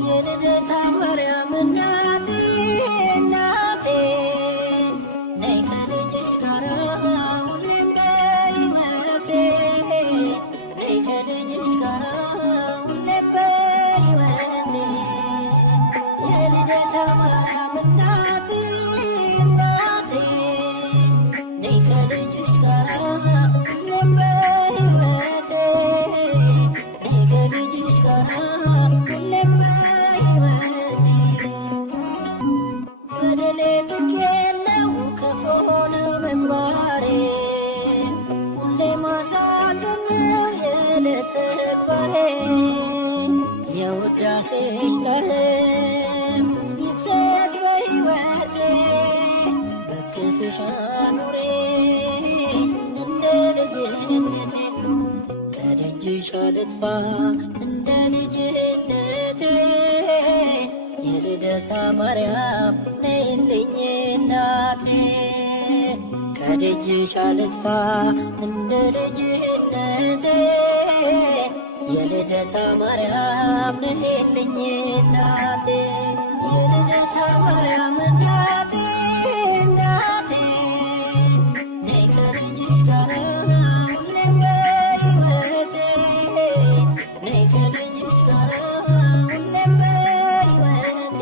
የልደታ ማርያም እናቴ እናቴ ነይ ከልጅሽ ጋራ ሁሌም በሕይወቴ ነይ ከልጅሽ ጋራ ሁሌም በሕይወቴ የልደታ ማርያም እናቴ እናቴ ነይ ከልጅሽ ጋራ ሁሌም በሕይወቴ ነይ ከልጅሽ ጋራ ሁሌም በሕይወቴ በደሌ ጥግ የለው ክፉ ሆነው ምግባሬ ሁሌ ማሳዘኛው የዕለት ተግባሬ የውዳሴሽ ጣዕም ይፍሰስ በሕይወቴ በክፍሽ አኑሬኝ እንደ ልጅነቴ ከደጅሽ አልጥፋ እንደ ልጅነቴ የልደታ ማርያም ነይልኝ እናቴ ከደጅሽ አልጥፋ እንደ ልጅነቴ የልደታ ማርያም ነይልኝ እናቴ የልደታ ማርያም እናቴ እናቴ ነይ ከልጅሽ ጋራ ሁሌም በሕይወቴ ነይ ከልጅሽ ጋራ ሁሌም በሕይወቴ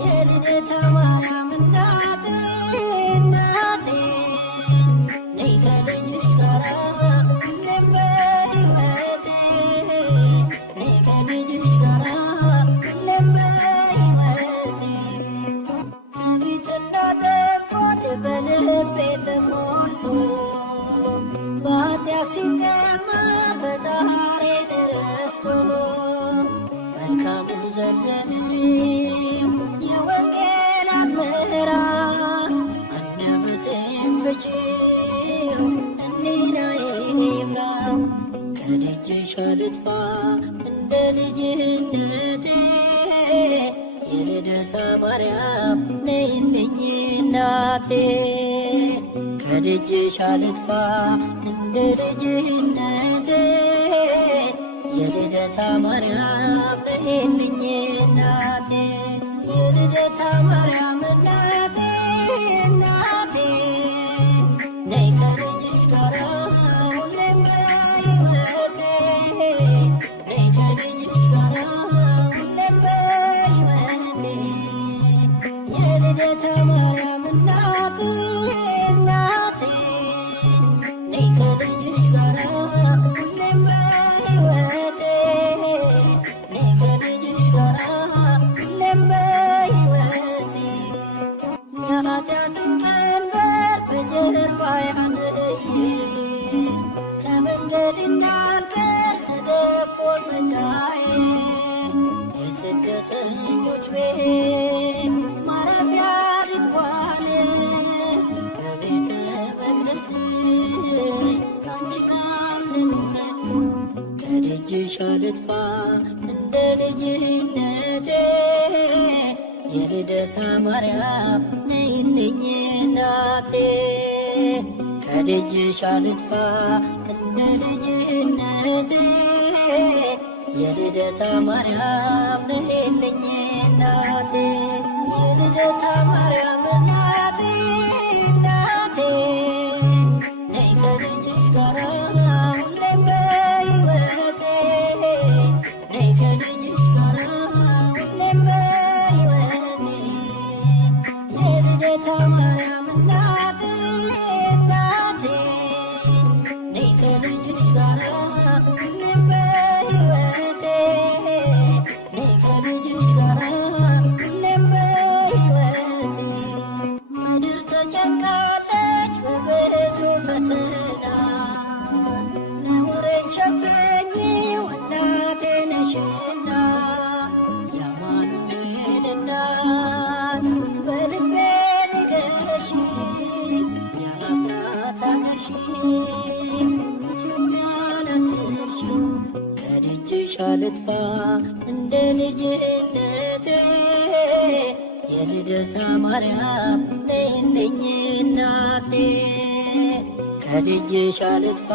የልደታ ማርያም እናቴ እናቴ ነይ ከልጅሽ ጋራ ሁሌም በሕይወቴ ነይ ከልጅሽ ጋራ ሁሌም በሕይወቴ ትዕቢትና ተንኮል በልቤ ተሞልቶ በኃጢአት ሲጠማ ፈጣሪን ረስቶ መልካሙን ዘርዘሪው የወንጌል አዝመራ አንደበቴን ፍቺው ሕሊናዬ ይምራ ከደጅሽ አልጥፋ እንደ ልጅነቴ የልደታ ማርያም ነይልኝ እናቴ ከደጅሽ አልጥፋ እንደ ልጅነቴ የልደታ ማርያም ነይልኝ እናቴ የልደታ ማርያም እናቴ እናቴ ነይ ከልጅሽ ጋራ ሁሌም በሕይወቴ ነይ ከልጅሽ ጋራ ሁሌም በሕይወቴ የልደታ ማርያም እናቴ እናቴ ነይ ከልጅሽ ጋራ ሁሌም በሕይወቴ ነይ ከልጅሽ ጋራ ሁሌም በሕይወቴ የኃጢአትን ቀንበር በጀርባዬ አዝዬ ከመንገድ እንዳልቀር ተገፎ ጸጋዬ የስደተኞች ቤት ማረፊያ ድንኳን በቤተ መቅደስሽ ካንቺ ጋር ልኑር ከደጅሽ አልጥፋ እንደ ልጅነቴ የልደታ ማርያም ነይልኝ እናቴ ከደጅሽ አልጥፋ እንደ ልጅነቴ የልደታ ማርያም ነይልኝ እናቴ የልደታ ማርያም እናቴ እናቴ ነይ ከልጅሽ ጋራ ሁሌም በሕይወቴ ነይ ከልጅሽ ጋራ ሁሌም በሕይወቴ የልደታ ማርያም እናቴ እናቴ ነይ ከልጅሽ ጋራ ሁሌም በሕይወቴ ነይ ከልጅሽ ጋራ ሁሌም በሕይወቴ ምድር ተጨንቃለች በብዙ ፈተና ነውሬን ሸፍኚው እናቴ ነሽና የአማኑኤል እናት በልቤ ንገሺ የአስራት አገርሺ ኢትዮጵያን አትርሺ ከደጅሽ አልጥፋ እንደ ልጅነቴ የልደታ ማርያም ነይልኝ እናቴ ከደጅሽ አልጥፋ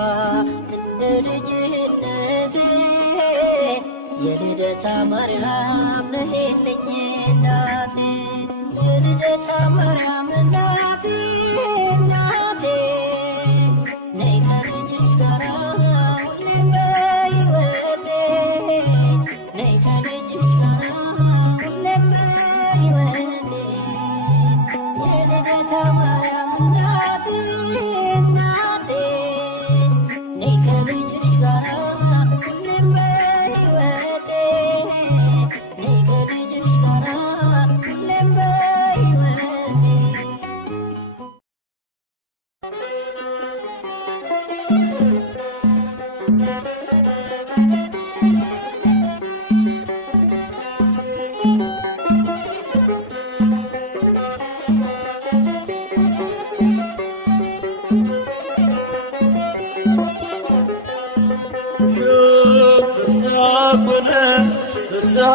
እንደ ልጅነቴ የልደታ ማርያም ነይልኝ እናቴ የልደታ ማርያም እናቴ እናቴ ነይ ከልጅሽ ጋራ ሁሌም በሕይወቴ ነይ ከልጅሽ ጋራ ሁሌም በሕይወቴ የልደታ ማርያም እናቴ እናቴ ነይ ከልጅሽ ጋራ ሁሌም በሕይወቴ ነይ ከልጅሽ ጋራ ሁሌም በሕይወቴ ፍስሐ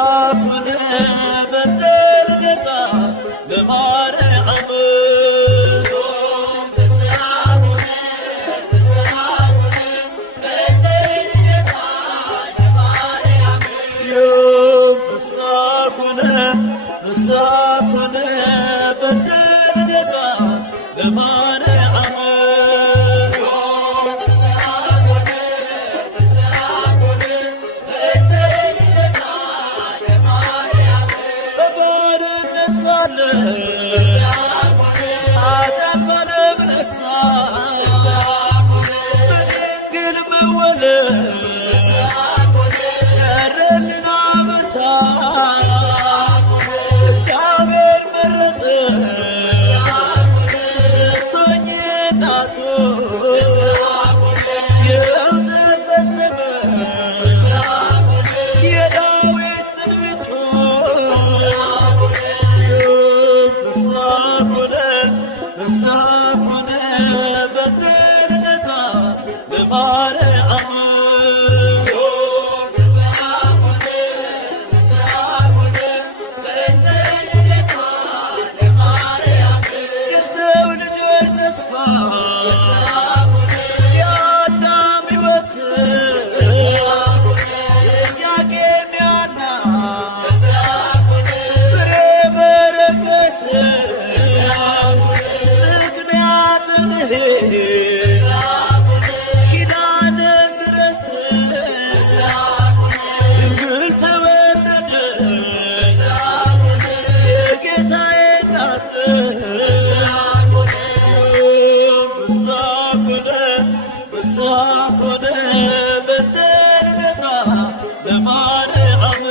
በልደታ በማርያም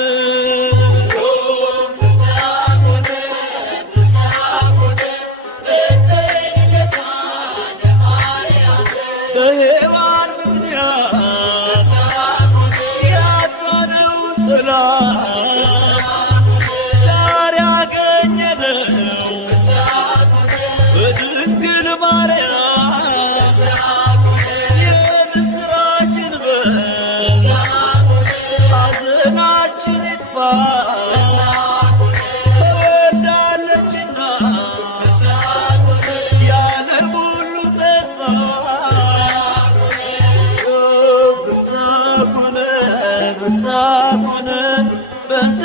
በሔዋን ምክንያት ያጣነው ሰላም ዛሬ አገኘነው በድንግል ማርያም የምስራችን በል ሐዘናችን ይጥፋ ተወልዳለችና የዓለም ሁሉ ተስፋ ፍስሐ ኮነ በእንተ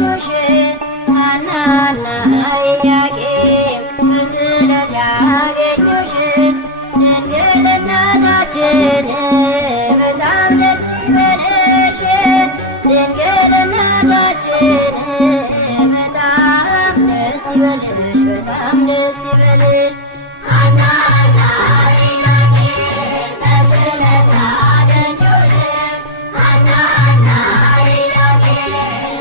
ያገኙሽ ሐናና ኢያቄም በስዕለት ያገኙሽ ድንግል እናታችን በጣም ደስ ይበልሽ ድንግል እናታችን በጣም ደስ ይበልሽ በጣም ደስ ይበልሽ ሐናና ኢያቄም በስዕለት ያገኙሽ ሐናና ኢያቄም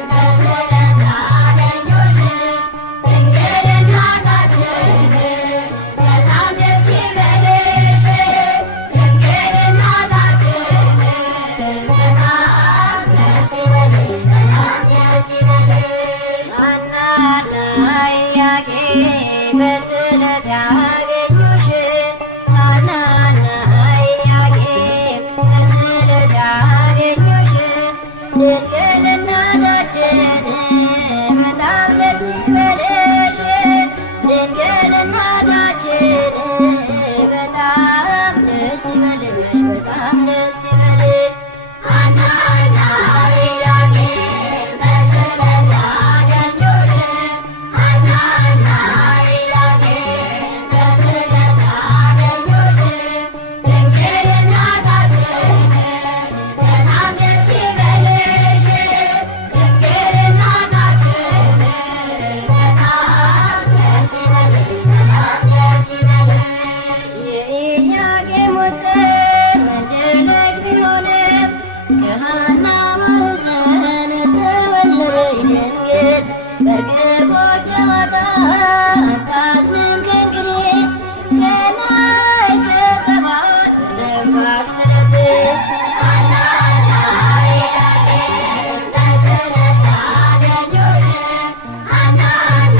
በስዕለት ያገኙሽ ድንግል እናታችን በጣም ደስ ይበልሽ ድንግል እናታችን በጣም ደስ ይበልሽ በጣም ደስ ይበልሽ ሐናና ኢያቄም በስዕለት ያገኙሽ ሐናና ኢያቄም በስዕለት ያገኙሽ ድንግል እናታችን በጣም ደስ ይበልሽ ድንግል እናታችን በጣም ደስ ይበልሽ በጣም ደስ ይበልሽ ሐናና ኢያቄም በስዕለት ያገኙሽ ሐናና ኢያቄም በስዕለት ያገኙሽ ድንግል እናታችን በጣም ደስ ይበልሽ ድንግል እናታችን በጣም ደስ ይበልሽ በጣም ደስ ይበልሽ የኢያቄም ወጥር ወንድ ልጅ ቢሆንም ከሐና ማኅፀን ተወለደች ድንግል በርግቦች ጨዋታ አታዝንም ከእንግዲህ ከላይ ከጸባዖት ተሰምቷል ስለት ሐናና ኢያቄም በስዕለት ያገኙሽ ሐናና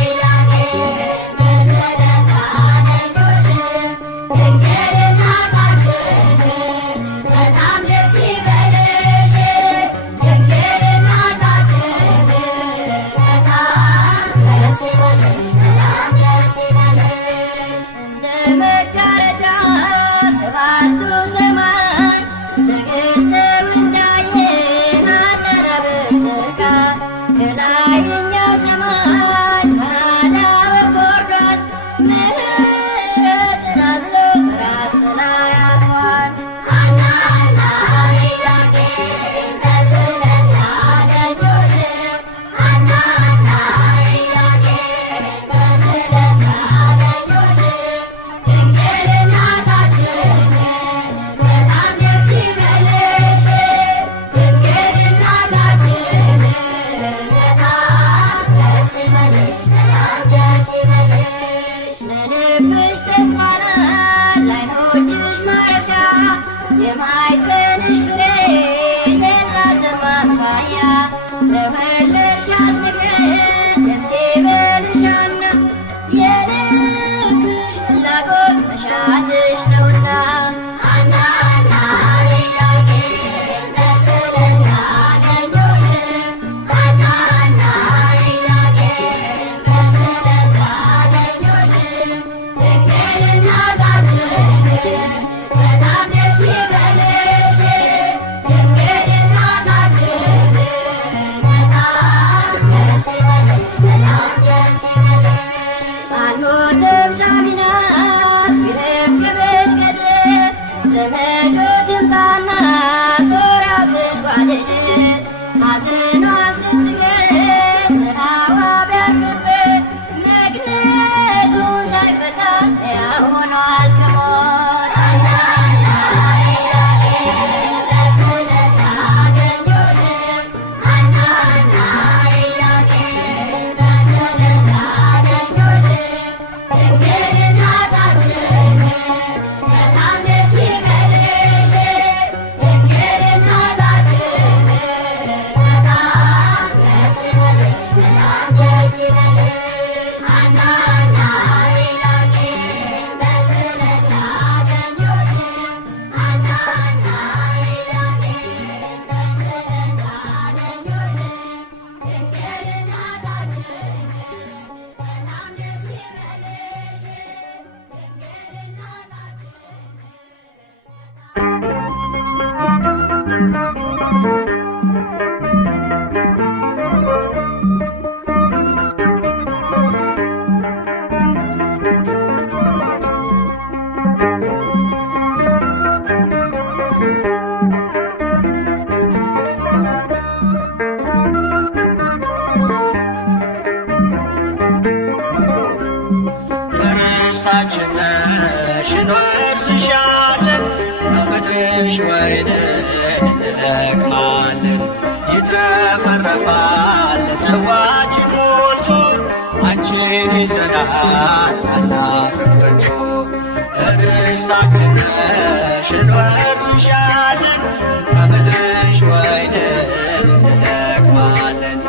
ኢያቄም በስዕለት ያገኙሽ ድንግል እናታችን በጣም ደስ ይበልሽ ድንግል እናታችን በጣም ደስ ይበልሽ በጣም ደስ ይበልሽ እንደ መጋረጃ ሰባቱ ሰማይ ተገተው እንዳየ ሐናን አበሰርካ ከላይኛው ሰማይ ጸዳለ ወፍ ወርዷል ምሕረትን አዝሎ በራስ ላይ አርፏል ሐናና ኢያቄም በስዕለት ያገኙሽ ሐናና ኢያቄም በስዕለት ያገኙሽ ድንግል እናታችን በጣም ደስ ይበልሽ ድንግል እናታችን በጣም ደስ ይበልሽ በጣም ደስ ይበልሽ በልብሽ ተስፋ ናት ለዓይኖችሽ ማረፊያ የማኅፀንሽ ፍሬ የላትም አምሳያ ለወለድሻት ንግሥት ደስ ይበልሽ ሐና የልብሽ ፍላጎት መሻትሽ ነውና ሐናና ኢያቄም በስዕለት ያገኙሽ ሐናና ኢያቄም በስዕለት ያገኙሽ ድንግል እናታችን በጣም ደስ ይበልሽ ድንግል እናታችን በጣም ደስ ይበልሽ በጣም ደስ ይበልሽ አልሞትም ሳሚናስ ቢረፍቅ ብንገድል ዘመዱ ትምጣና ዞራው ትጓደድ ሐዘኗን ስትገልጥ ጥላዋ ቢያርፍበት መግነዙን ሳይፈታ ሕያው ሆኗል ከሞት ሐናና ኢያቄም በስዕለት ያገኙሽ ሐናና ኢያቄም በስዕለት ያገኙሽ ድንግል ጽዋችን ሞልቶ አንቺን ይዘናል አናፍርም ከቶ። ርስታችን ነሽ እንወርስሻለን ከምድርሽ ወይንን እንለቅማለን።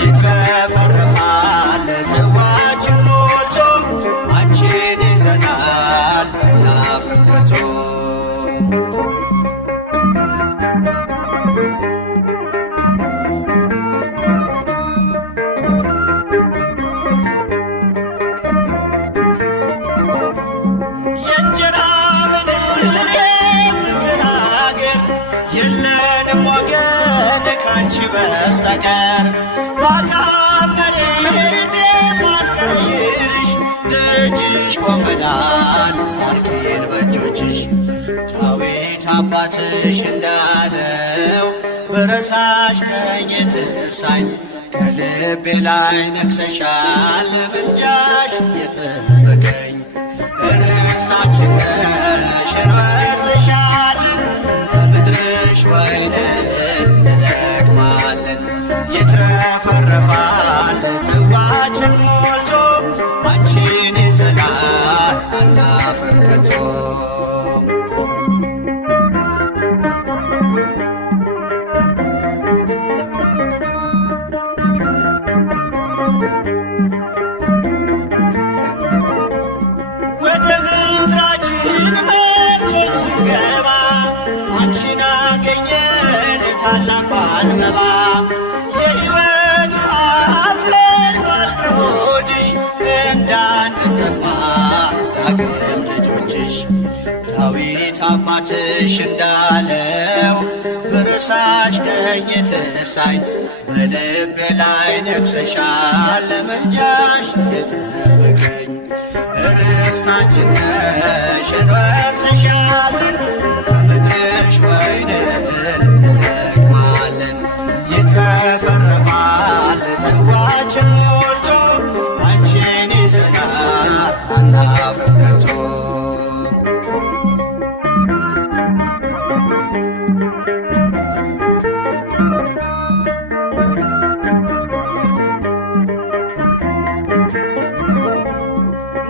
ይትረፈረፋል ጽዋችን ሞልቶ አንቺን ይዘናል አናፍርም ከቶ። የእንጀራ ምድር የፍቅር አገር የለንም ወገን ካንቺ በስተቀር። በአካል መሬት የማንቀይርሽ ደጅሽ ቆመናል አርጌን በእጆችሽ። ዳዊት አባትሽ እንዳለው ብረሳሽ ቀኝ ትርሳኝ ከልቤ ላይ ነግሰሻል ምልጃሽ የጠበቀኝ። ርስታችን ነሽ እንወርስሻለን ከምድርሽ ወይንን እንለቅማለን። ይትረፈረፋል ጽዋችን ሞልቶ አንቺን ይዘናል አናፍርም ከቶ። ወደ ምድራችን መርቶን ስንገባ አንቺን አገኘን ታላቋን መባ። የሕይወት ውሃ ፈልቋል ከሆድሽ እንዳንጠማ ዳግም ልጆችሽ። ዳዊት አባትሽ እንዳለው ብረሳሽ ቀኝ ትርሳኝ በልቤ ላይ ነግሰሻል ምልጃሽ የጠበቀኝ። ርስታችን ነሽ እንወርስሻለን ከምድርሽ ወይንን እንለቅማለን። ይትረፈረፋል ጽዋችን ሞልቶ አንቺን ይዘናል አናፍርም ከቶ።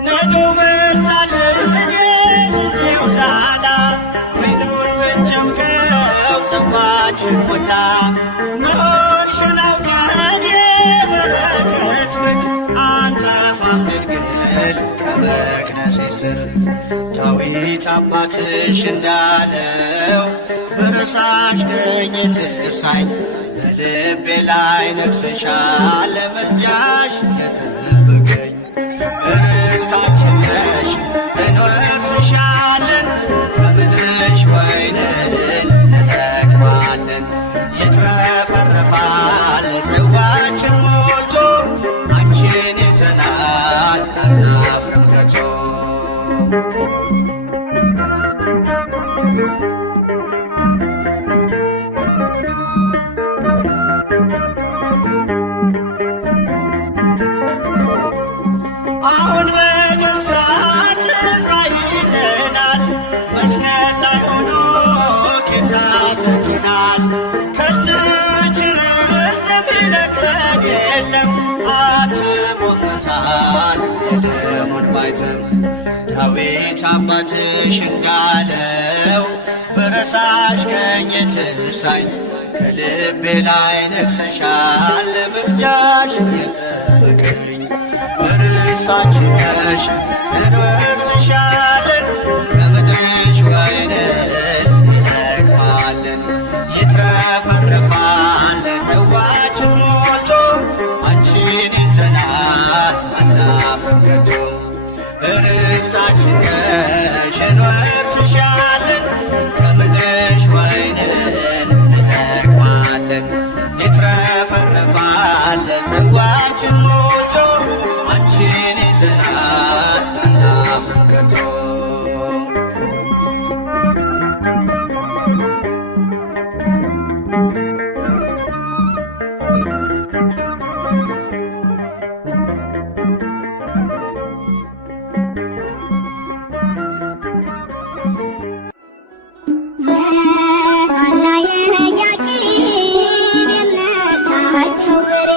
ነዶ በዛልን የስንዴው ዛላ ወይኑን ብንጨምቀው ጽዋችን ሞላ። መሆንሽን አውቀን የበረከት ምድር አንጠፋም ድንግል ከመቅደስሽ ስር። ዳዊት አባትሽ እንዳለው ብረሳሽ ቀኝ ትርሳኝ በልቤ ላይ ነግሰሻል ምልጃሽ የጠበቀኝ። ርስታችን ነሽ እንወርስሻለን ከምድርሽ ወይንን እንለቅማለን። ይትረፈረፋል ጽዋችን ሞልቶ አንቺን ይዘናል አናፍርም ከቶ። አሁን በደስታ ስፍራ ይዘናል መስቀል ላይ ሆኖ ጌታ ሰጥቶናል። ከዚህች ርስት የሚነቅለን የለም አትሞታል የደሙን ማኅተም። ዳዊት አባትሽ እንዳለው ብረሳሽ ቀኝ ትርሳኝ ከልቤ ላይ ነግሰሻል ምልጃሽ የጠበቀኝ። ርስታችን ነሽ እንወርስሻለን ከምድርሽ ወይንን እንለቅማለን። ይትረፈረፋል ጽዋችን ሞልቶ አንቺን ይዘናል አናፍርም ከቶ። ርስታችን ነሽ እንወርስሻለን ከምድርሽ ወይንን እንለቅማለን። ይትረፈረፋል ጽዋችን ሞልቶ አንቺን ይዘናል አናፍርም ከቶ። ሐና የኢያቄም የእምነታቸው ፍሬ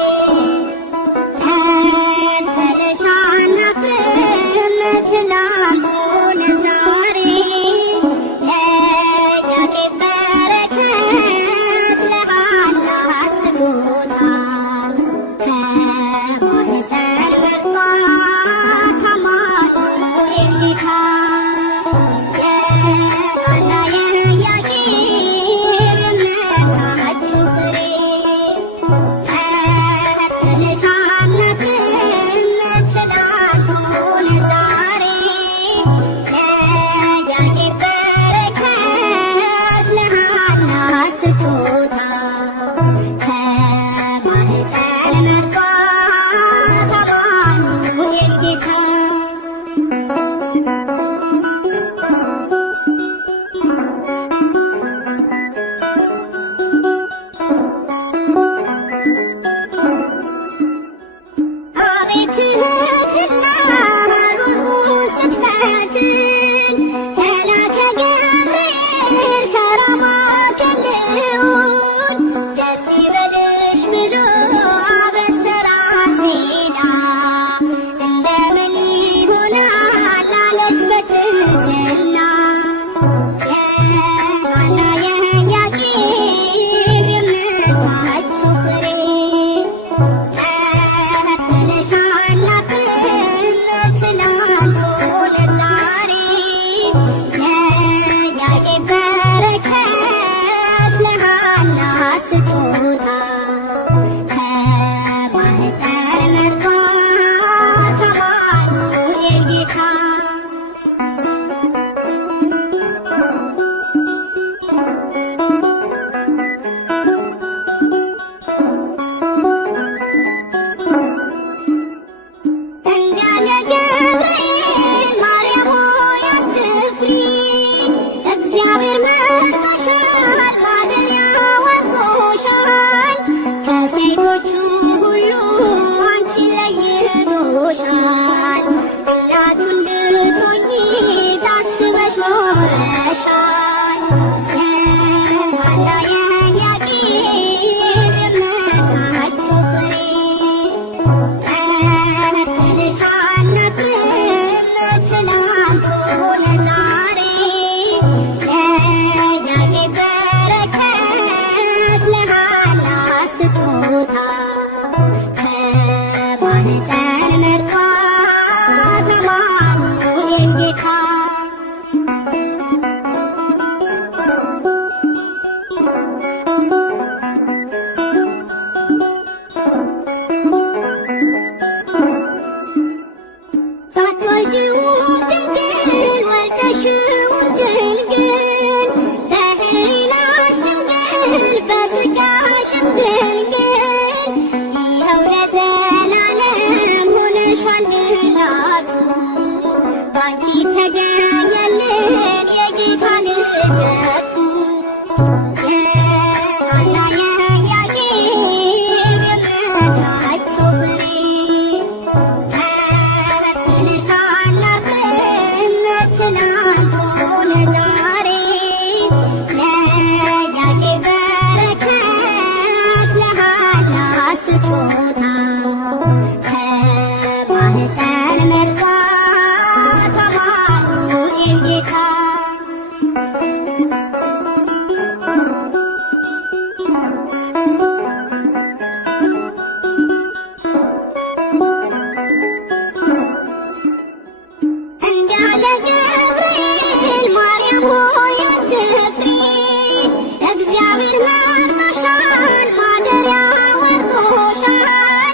እግዚአብሔር መርጦሻል፣ ማደሪያ ወርዶሻል።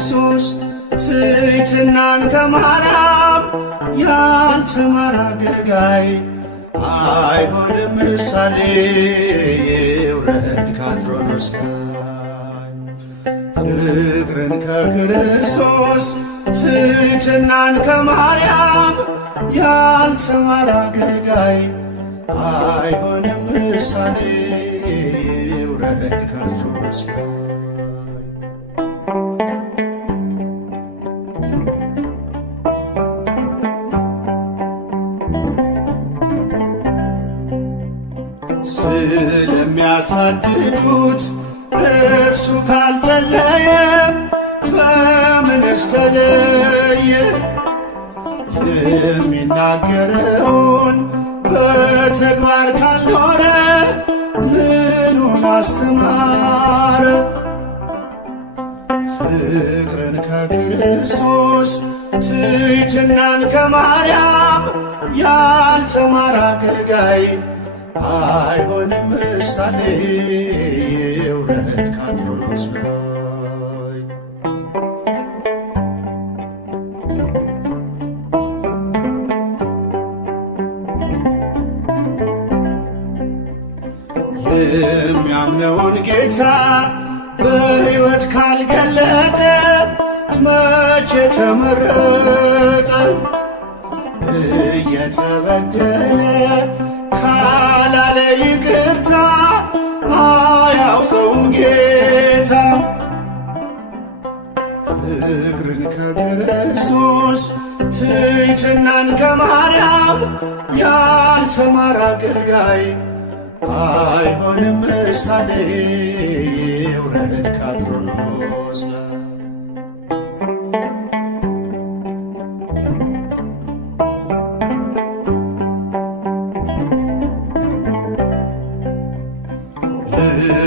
ክርስቶስ ትሕትናን ከማርያም ያልተማረ አገልጋይ አይሆንም ምሳሌ ይውረድ ከአትሮኖስ ላይ። ፍቅርን ከክርስቶስ ትሕትናን ከማርያም ያልተማረ አገልጋይ አይሆንም ምሳሌ ይውረድ ከአትሮኖስ ላይ። ስለሚያሳድዱት እርሱ ካልጸለየ በምንስ ተለየ? የሚናገረውን በተግባር ካልኖረ ምኑን አስተማረ? ፍቅርን ከክርስቶስ ትሕትናን ከማርያም ያልተማረ አገልጋይ አይሆንም ምሳሌ ይውረድ ከአትሮኖስ ላይ። የሚያምነውን ጌታ በሕይወት ካልገለጠ መቼ ተመረጠ? እየተበደለ ካላለ ይቅርታ አያውቀውም ጌታ። ፍቅርን ከክርስቶስ ትሕትናን ከማርያም ያልተማረ አገልጋይ አይሆንም ምሳሌ ይውረድ ከአትሮኖስ ላይ።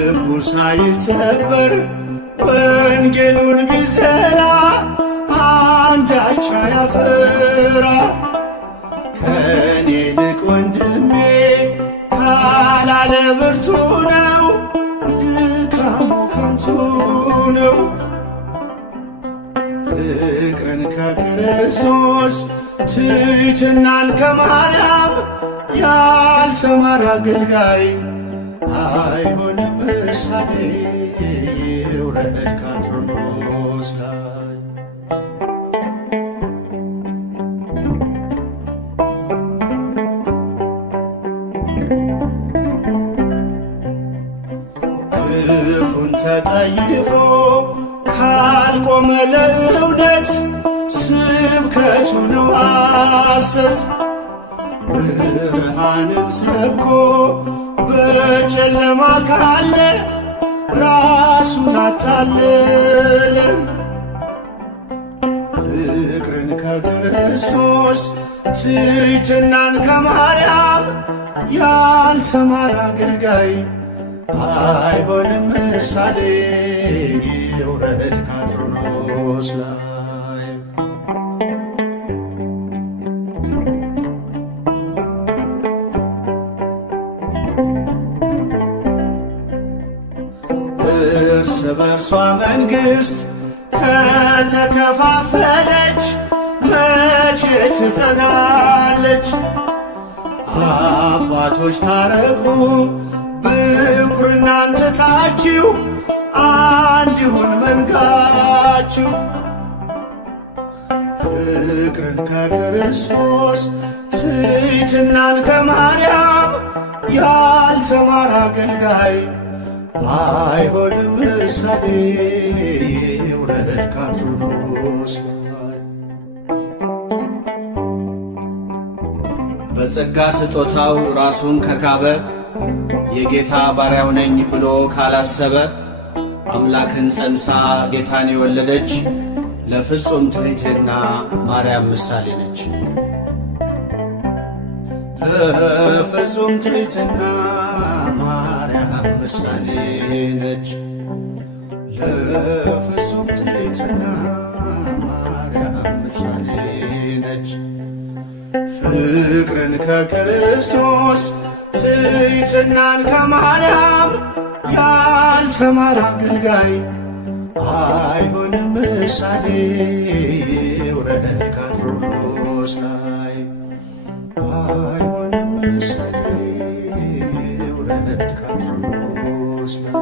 ልቡ ሳይሰበር ወንጌሉን ቢሰራ አንዳች አያፈራ። ከኔ ይልቅ ወንድሜ ካላለ ብርቱ ነው፣ ድካሙ ከንቱ ነው። ፍቅርን ከክርስቶስ ትሕትናን ከማርያም ያልተማረ አገልጋይ አይሆንም ምሳሌ ይውረድ ከአትሮኖስ ላይ። ክፉን ተጠይፎ ካልቆመ ለእውነት ስብከቱ ነው ሐሰት። ብርሃንን ሰብኮ በጨለማ ካለ ራሱን አታለለ። ፍቅርን ከክርስቶስ ትሕትናን ከማርያም ያልተማረ አገልጋይ አይሆንም ምሳሌ ይውረድ ከአትሮኖስ ላይ። እርስ በርሷ መንግሥት ከተከፋፈለች መቼ ትጸናለች? አባቶች ታረቁ ብኩርናን ትታችሁ አንድ ይሁን መንጋችሁ። ፍቅርን ከክርስቶስ ትሕትናን ከማርያም ያልተማረ አገልጋይ አይሆንም ምሳሌ ይውረድ ከአትሮኖስ ላይ። በጸጋ ስጦታው ራሱን ከካበ የጌታ ባሪያው ነኝ ብሎ ካላሰበ አምላክን ጸንሳ ጌታን የወለደች ለፍጹም ትሕትና ማርያም ምሳሌ ነች። ለፍጹም ትሕትና ማርያም ምሳሌ ነች። ለፍጹም ትሕትና ማርያም ምሳሌ ነች። ፍቅርን ከክርስቶስ ትሕትናን ከማርያም ያልተማረ አገልጋይ አይሆንም ምሳሌ ውረድ ከአትሮኖስ ላይ አይሆንም ምሳሌ ውረድ ከአትሮኖስ ላይ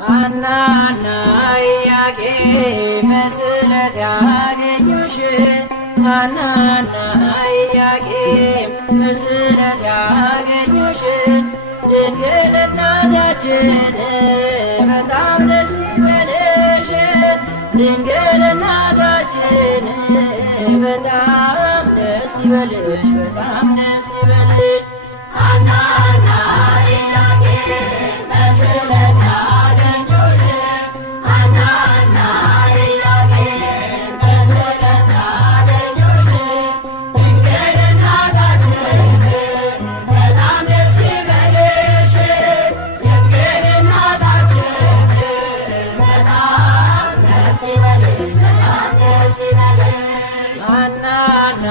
ሐናና ኢያቄም ስእለት ያገኙሽ ሐናና ኢያቄም ስእለት ያገኙሽ ድንግል እናታችን በጣም ደስ ይበልሽ ድንግል እናታችን በጣም ደስ ይበልሽ በጣም ደስ ይበልሽ ሐናና ኢያቄም በስእለት ያገኙሽ ሐናና ኢያቄም በስእለት ያገኙሽ ድንግል እናታችን በጣም ደስ ይበልሽ ድንግል እናታችን በጣም ደስ ይበልሽ በጣም ደስ ይበልሽ ሐናና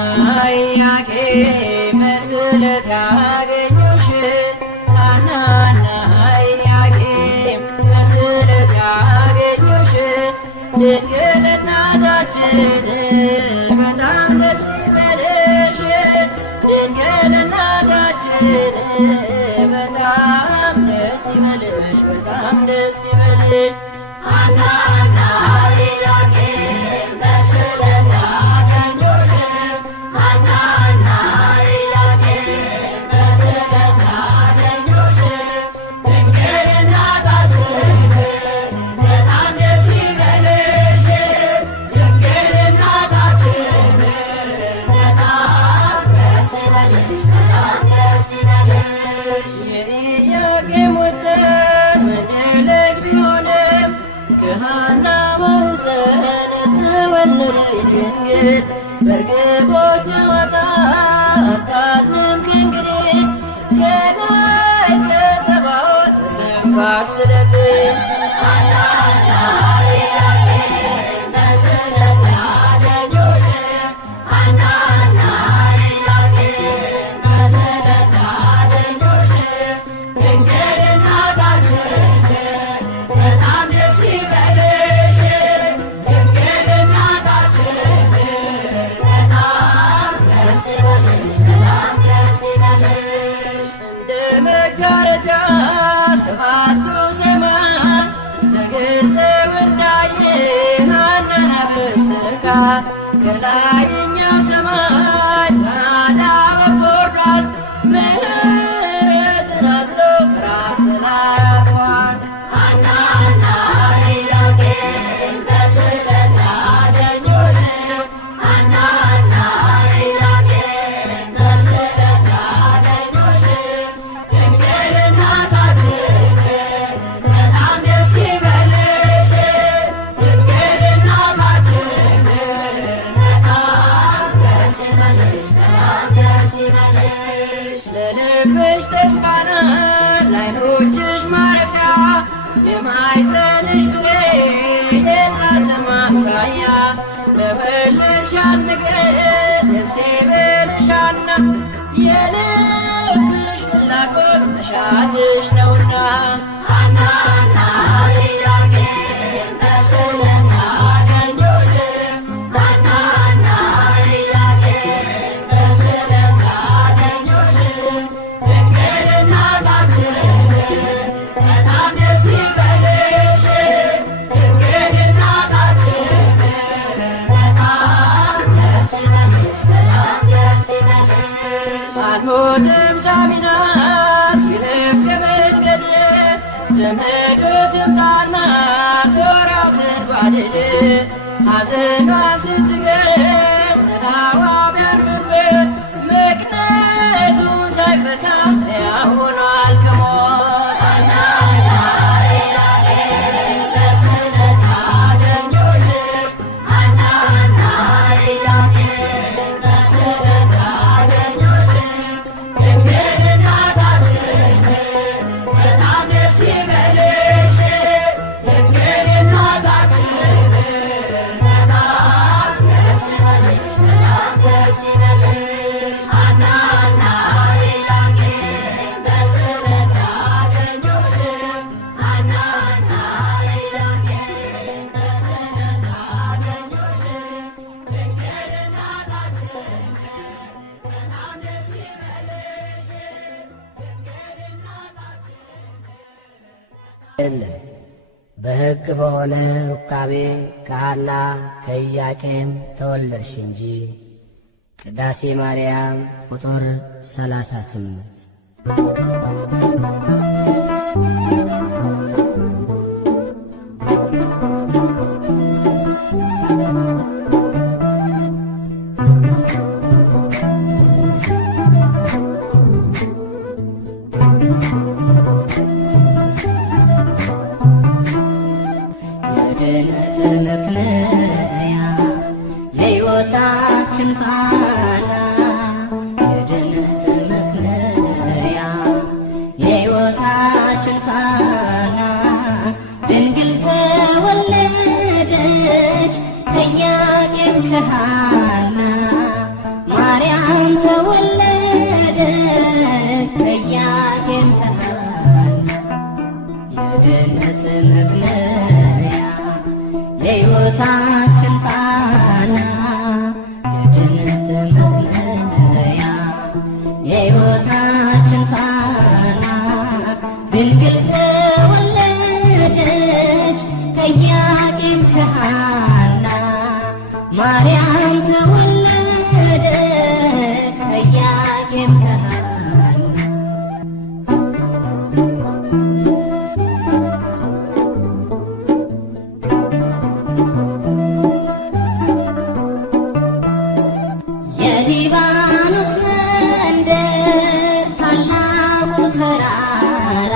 ኢያቄም ስእለት ያገኙሽ ሐናና ኢያቄም ስእለት ያገኙሽ ድንግል እናታችን በጣም ደስ ይበልሽ ድንግል እናታችን በጣም ደስ ይበልሽ በጣም ደስ ይበልሽ ሐናና ኢያቄም በስእለት ያገኙሽ ሐናና ኢያቄም በስእለት ያገኙሽ ድንግል እናታችን በጣም ደስ ይበልሽ ድንግል እናታችን በጣም ደስ ይበልሽ በጣም ደስ ይበልሽ የኢያቄም ወጥን ወንድ ልጅ ቢሆንም ከሐና ማኅፀን ተወለደች ድንግል በርግቦች ጨዋታ አታዝንም ከእንግዲህ ከላይ ከጸባዖት ተሰምቷል ስለት ሐናና ኢያቄም በስእለት ያገኙሽ ሐናና ኢያቄም በስእለት ያገኙሽ ድንግል እናታችን በጣም ደስ ይበልሽ ድንግል እናታችን በጣም ደስ ይበልሽ በጣም ደስ ይበልሽ እንደ መጋረጃ ሰባቱ ሰማይ ተገልጠው እንዳየ ሐናን አበሰርካት ከላይኛው ሰማይ ጸዓዳ ወፍ ወርዷል ምሕረትን አዝሎ ከራስ ላይ አርፏል ሐናና ኢያቄም በስእለት ያገኙሽ ሐናና ኢያቄም በስእለት ያገኙሽ ድንግል እናታችን በጣም ደስ ይበልሽ ድንግል እናታችን በጣም ደስ ይበልሽ በጣም ደስ ይበልሽ ለልብሽ ተስፋ ናት ለዓይኖችሽ ማረፊያ የማኅፀንሽ ፍሬ የላትም አምሳያ በወለድሻት ነገር ደስ ይበልሽ ሐና የልብሽ ፍላጎት መሻትሽ ነውና ሐናና ኢያቄም በስእለት ያገኙሽ ሐናና ኢያቄም በስእለት ያገኙሽ ድንግል እናታችን በጣም ደስ ይበልሽ ድንግል እናታችን በጣም ደስ ይበልሽ በጣም ደስ ይበልሽ አልሞትም ሳሚናስ ቢለፍ ከመንገድ ዘመዶትም ጣልናት ዞራውትን ባድል ሐዘኗ ስትገር ጥላዋ ቢያርፍበት መቅነቱን ሳይፈታ ሕያው ሆኗል ከሞት ሐናና ኢያቄም በስእለት ያገኙሽ ሐናና ኢያቄም በስእለት ያገኙሽ ድንግል እናታችን በጣም ደስ ይበልሽ ድንግል እናታችን በሕግ በሆነ ሩካቤ ከሐና ከኢያቄም ተወለድሽ እንጂ። ቅዳሴ ማርያም ቁጥር 38። የድነት ምክንያት የሕይወታችን ፋና የድነት ምክንያት የሕይወታችን ፋና ድንግል ተወለደች ከኢያቄም ከሐና ማርያም ተወለደች ከኢያቄም ከሐና የድነት ምክንያት የሕይወታችን ፋና የድነት ምክንያት የሕይወታችን ፋና ድንግል ተወለደች ከኢያቄም ከሐና ማርያም ተወለደች ከኢያቄም ከሐና የሊባኖስ መንደር ታላቁ ተራራ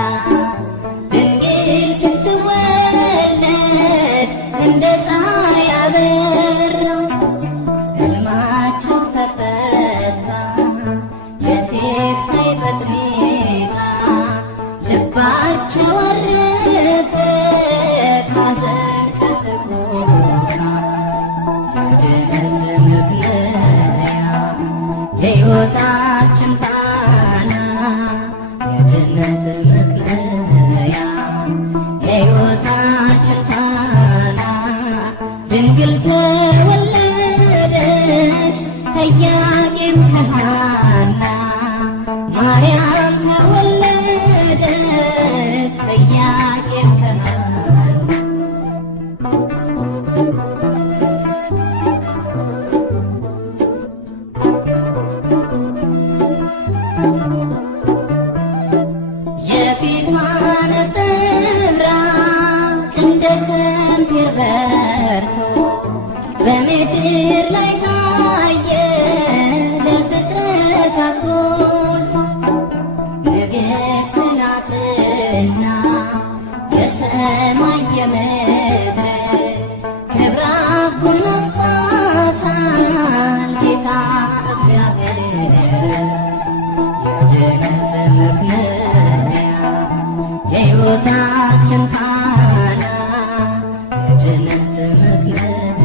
ድንግል ስትወለድ እንደ ፀሐይ አበራው ሕልማቸው ተፈታ የቴታይ በጥኔታ ልባቸው አረፈ ካዘን ከሰቆቃ የድነት ምክንያት የሕይወታችን ፋና የድነት ምክንያት የሕይወታችን ፋና ድንግል ተወለደች ከኢያቄም ከሐና ማርያም ተወለደች ከኢያቄም ከሐና የፊቷ ነጸብራቅ እንደ ሰምፔር በርቶ በምድር ላይ ታየ ለፍጥረታት ጎልቶ ንግሥት ናትና የሰማይ የምድር ክብር አጎናጽፏታል ጌታ እግዚአብሔር የድነት ምክንያት የሕይወታችን ፋና የድነት ምክንያት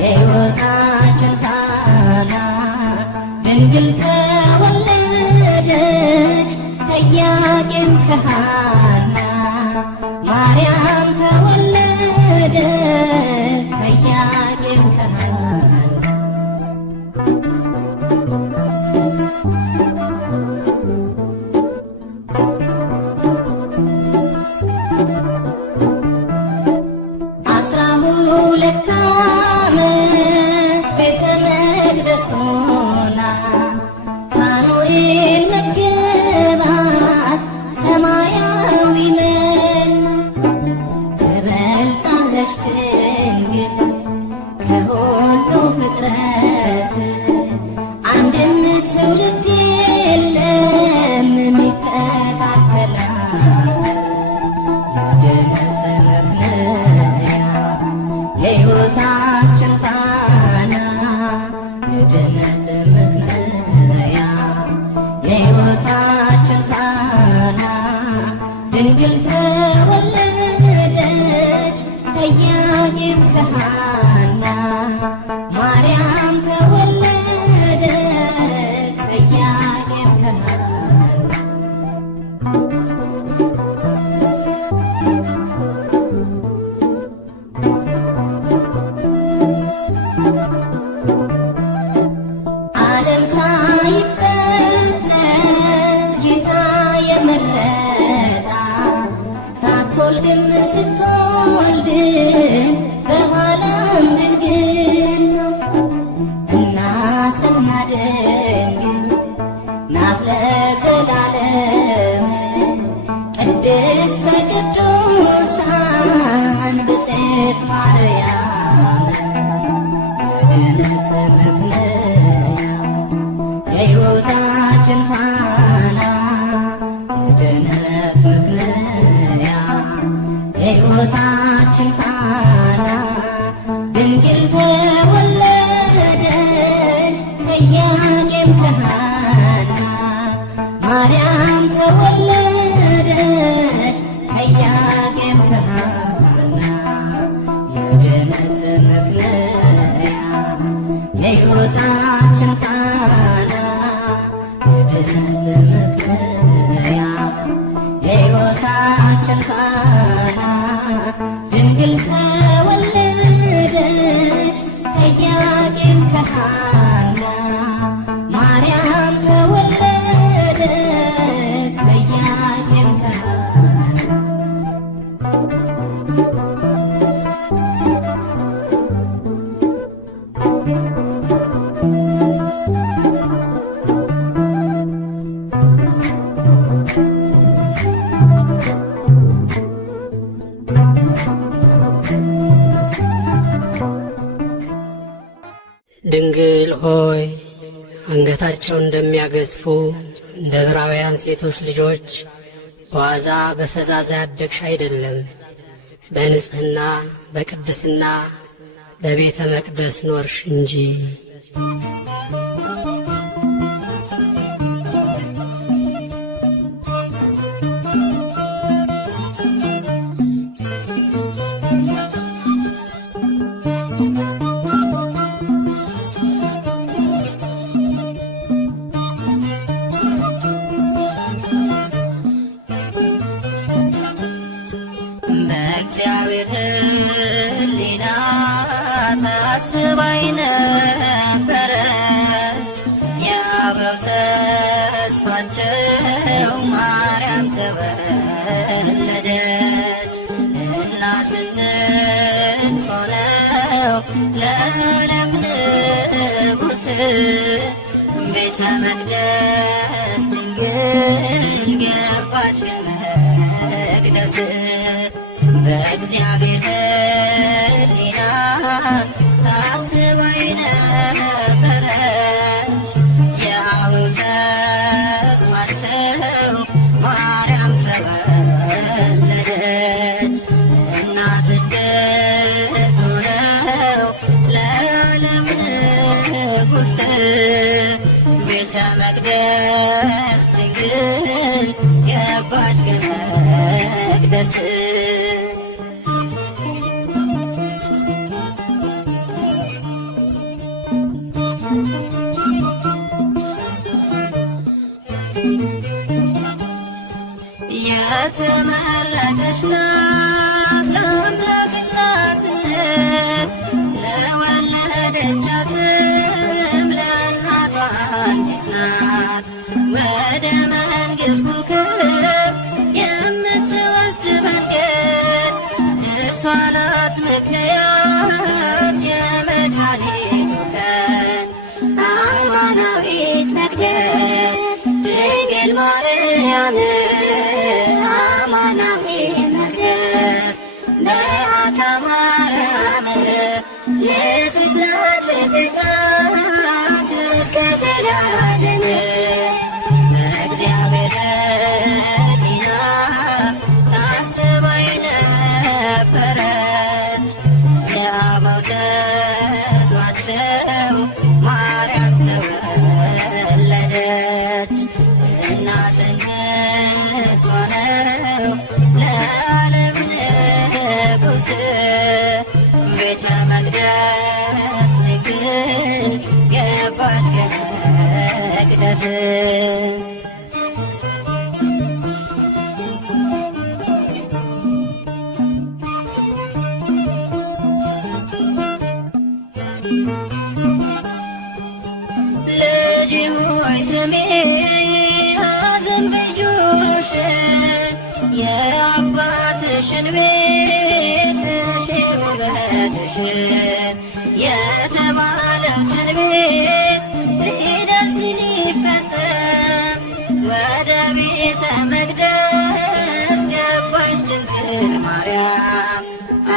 የሕይወታችን ፋና ድንግል ተወለደች ከኢያቄም ከሐና ማርያም ተወለደች ከኢያቄም ከሐና ሁለት ዓመት ቤተ መቅደስ ሆና ፋኑኤል መገባት ሰማያዊ መና ትበልጣለች ድንግል ከሁሉ ፍጥረት አንድም ትውልድ የለም የሚተካከላት የድነት ምክንያት የሕይወታችን ፋና የድነት ምክንያት የሕይወታችን ፋና ድንግል ተወለደች ከኢያቄም ከሐና ማርያም ተወለደች ከኢያቄም ከሐና ዓለም ሳይፈጠር ጌታ የመረጣት የሕይወታችን ፋና ድንግል ተወለደች ከኢያቄም ከሐና ማርያም ተወለደች ከኢያቄም ከሐና የድነት ምክንያት የሕይወታችን ፋና የድነት ምክንያት የሕይወታችን ፋና ድንግል ተወለደች ከኢያቄም ከሐና ማርያም ተወለደች ከኢያቄም ከሐና ድንግል ሆይ አንገታቸው እንደሚያገዝፉ እንደ ዕብራውያን ሴቶች ልጆች በዋዛ በፈዛዛ ያደግሽ አይደለም። በንጽሕና በቅድስና በቤተ መቅደስ ኖርሽ እንጂ። በእግዚአብሔር ሕሊና ታስባይ ነበረች የአበው ተስፋቸው ማርያም ተወለደች። እናትነት ሆነው ለዓለም ንጉሥ ቤተ መቅደስ ድንግል ገባች መቅደስ በእግዚአብሔር ሕሊና ታስባይ ነበረች የአበው ተስፋቸው ማርያም ተወለደች። እናት እንድትሆነው ለዓለም ንጉሥ ቤተ መቅደስ ድንግል ገባች ከመቅደስ የተመረጠች ናት ለአምላክ እናትነት ለወለደቻትም ለእናቷ አንዲት ናት። ወደ መንግሥቱ ክብር የምትወስድ መንገድ እርሷ ናት ምክንያት የመድኃኒቱ ቀን አማናዊት መቅደስ ድንግል ማርያም አማናዊት መቅደስ በዓታ ማርያም ንጽሕት ናት ንጽሕት ናት እስከ ዘላለም በእግዚአብሔር ሕሊና ታስባይ ነበረች የአበው ተስፋቸው ማርያም ተወለደች። እናትነት ሆነው ለዓለም ንጉሥ ቤተ መቅደስ ድንግል ገባች ከመቅደስ ልጅ ሆይ ስሜ ሐዘን በጆሮሽን የአባትሽን ቤት ውበትሽን የተባለው ትንቢት ሊደርስ ሊፈጸም ወደ ቤተ መቅደስ ገባች ድንግል ማርያም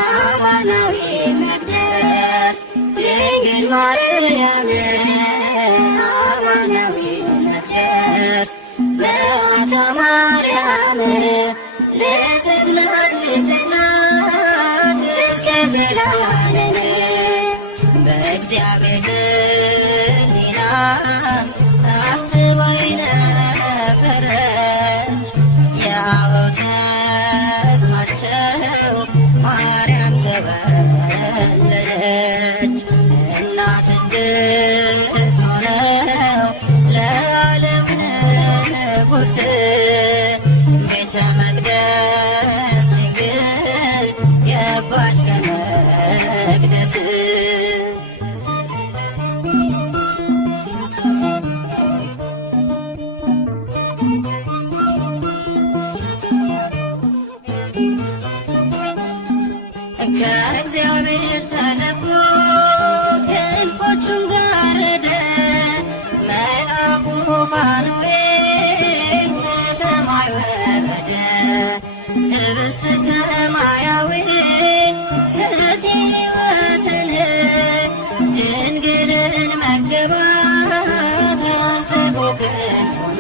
አማናዊት መቅደስ ድንግል ማርያም አማናዊት መቅደስ በዓታ ማርያም ንጽሕት ናት ንጽሕት ናት ዘላለም በእግዚአብሔር ሕሊና ታስባ የነበረች የአበው ተስፋቸው ማርያም ተወለደች። እናት እንድትሆነው ለዓለም ንጉሥ ቤተ መቅደስ ድንግል ገባች ከመቅደስ። ከእግዚአብሔር ተልኮ ክንፎቹን ጋረደ መልአኩ ፋኑኤል ከሰማይ ወረደ። ኅብስት ሰማያዊ ስእቲ ሕይወትን ድንግልን መገባት አንጽፎ ክንፉን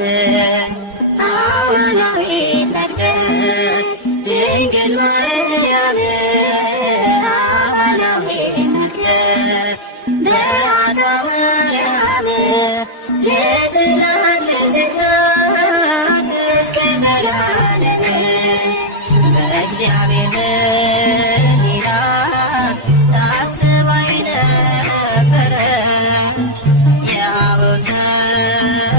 አማናዊት መቅደስ ድንግል ማርያም አማናዊት መቅደስ በዓታ ማርያም ለዘመናት ለዘመናት እስከ ዘላለም በእግዚአብሔር ሕሊና ታስባ የነበረች የአበው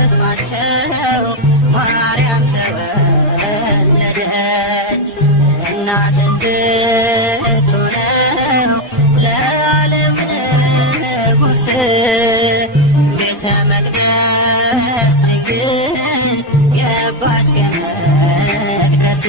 ተስፋቸው ማርያም ተወለደች። እናት እንድትሆነው ለዓለም ንጉሥ ቤተ መቅደስ ድንግል ገባች ከመቅደስ።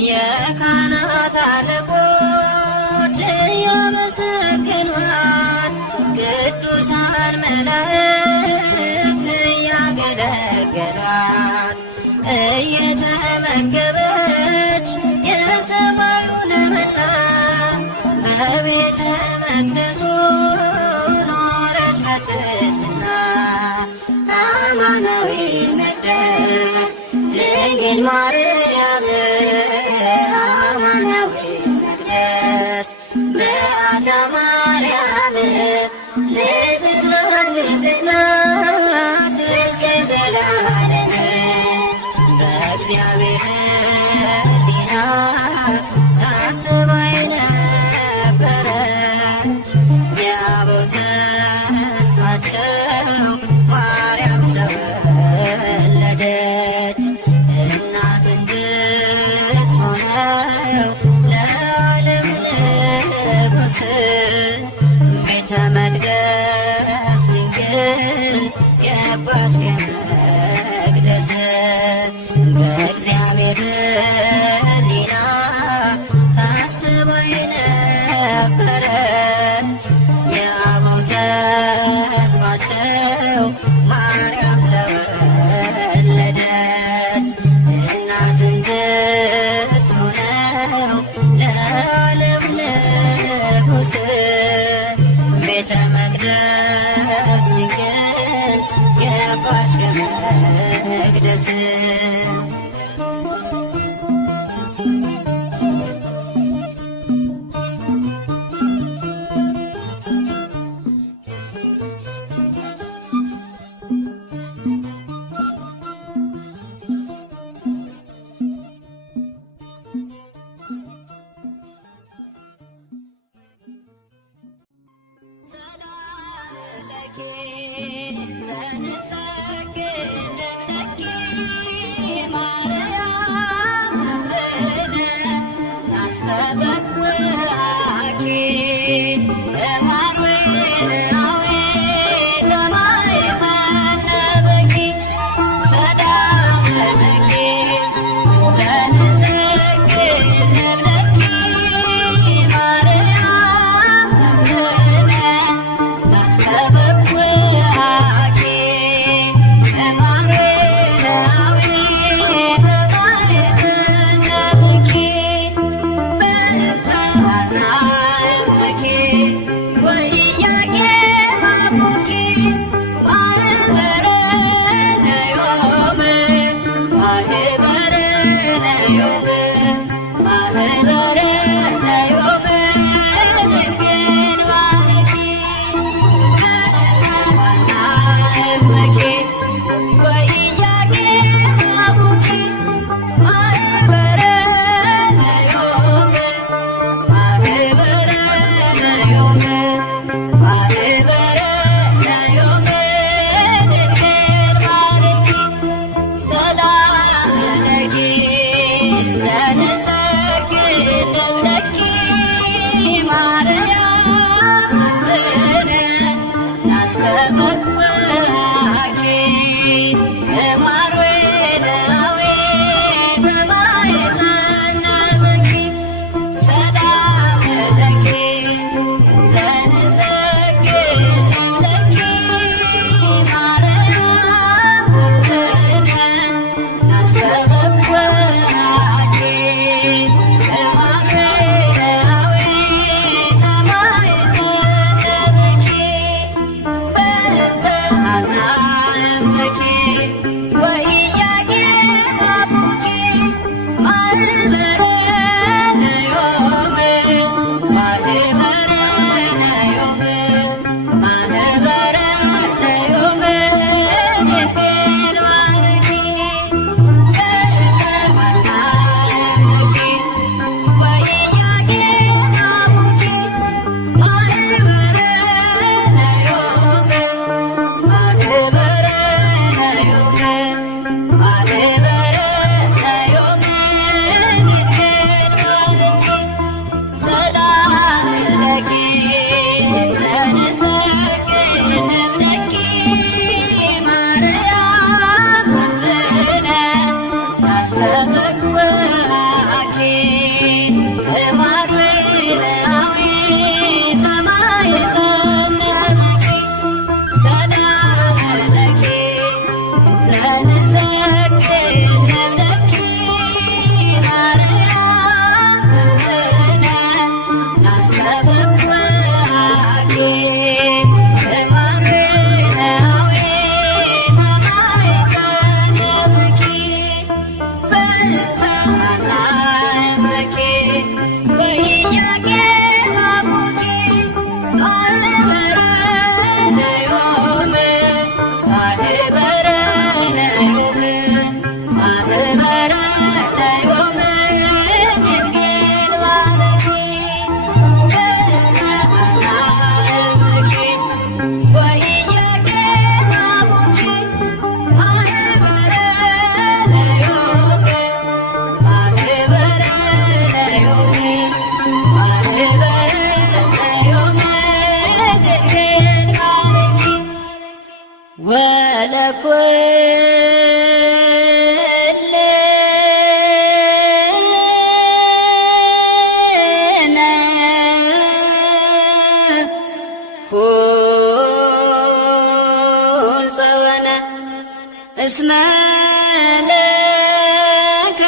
የካህናት አለቆች እያመሰገኗት ቅዱሳን መላእክት እያገለገሏት እየተመገበች የሰማዩን መና በቤተ መቅደሱ ኖረች በትሕትና። አማናዊት መቅደስ ድንግል ማርያም አማናዊት መቅደስ በዓታ ማርያም ንጽሕት ናት ንጽሕት ናት እስከ ዘላለም በእግዚአብሔር ሕሊና ታስባ የነበረች የአበው ተስፋቸው ማርያም ተወለደች። እናት እንድትሆነው ለዓለም ንጉሥ ቤተ መቅደስ ድንግል ገባች ከመቅደስ። በእግዚአብሔር ሕሊና ታስባ የነበረች የአበው ተስፋቸው ማርያም ተወለደች። እናት እንድትሆነው ለዓለም ንጉሥ ቤተ መቅደስ ድንግል ገባች ከመቅደስ። ሰላም ለኪ ዘንሰግድ ለኪ ማርያም እምነ ናስተበኩዓኪ እማኑኤላዊ ተማይተነበኪ ሰላም ለኪ ዘንሰግድ ለኪ ማርያም እምነ ናስተበኩዓኪ ናስተበኩኪ እማርዌናዊ ተማይተነበኪ ሰላም ለኪ ዘንሰግድ ለኪ ማርያም ውክነ ናስተበኩኪ እማርዌናዊ ተማይተነበኪ በእንተ ሐና እምኪ ወኢያቄም አቡኪ ማህበረ ነዮም ማህበረ ነዮም ማህበረ ነዮም ድንግል ባርኪ በእንተ ሐና እምኪ ወኢያቄም አቡኪ ማህበረ ነዮም ማህበረ ነዮም ማህበረ ነዮም ድንግል ባርኪ ሰላም ለኪ ዘንሰግድ ለኪ ማርያም እምነ ናስተበኩኪ እማርዌናዊ ተማይተነበኪ ሰላም ለኪ ዘንሰግድ ለኪ ማርያም እምነ ናስተበኩኪ እማርዌናዊ ተማይተነበኪ በእንተ ሐና እምኪ ወኢያቄም አቡኪ ማህበረ ነዮም ማህበረ ነዮም ማህበረ ነዮም ድንግል ባርኪ በእንተ ሐና እምኪ ወኢያቄም አቡኪ ማህበረ ነዮም ማህበረ ነዮም ማህበረ ነዮም ድንግል ባርኪ ወለኩልነ ሁልጸወነ እስመ ለከ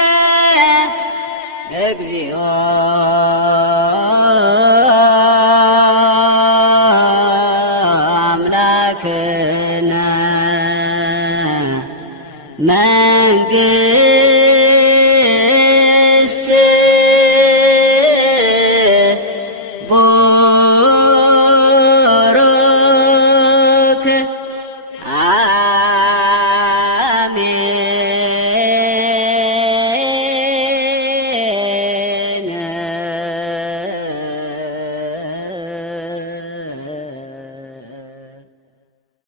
እግዚኦ አምላክነ መንግሥት ቡሩክ